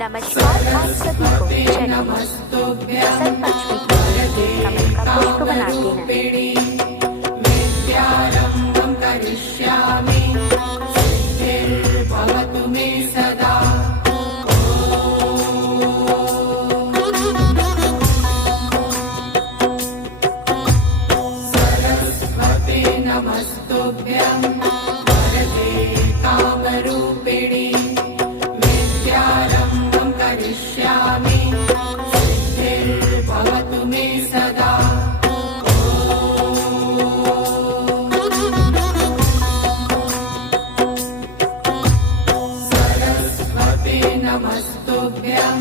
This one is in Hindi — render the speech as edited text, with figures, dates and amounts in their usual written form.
नमस्कार आप सभी को चलिए बसंत पंचमी के लिए कमल का पुष्प बनाते हैं। विद्यारम्भं करिष्यामि सिद्धिर्भवतु मे सदा। सरस्वते नमस्तुभ्यं वरदे कामरूपिणि विद्यारम्भं करिष्यामि सिद्धिर्भवतु मे सदा। सरस्वते नमस्तुभ्यं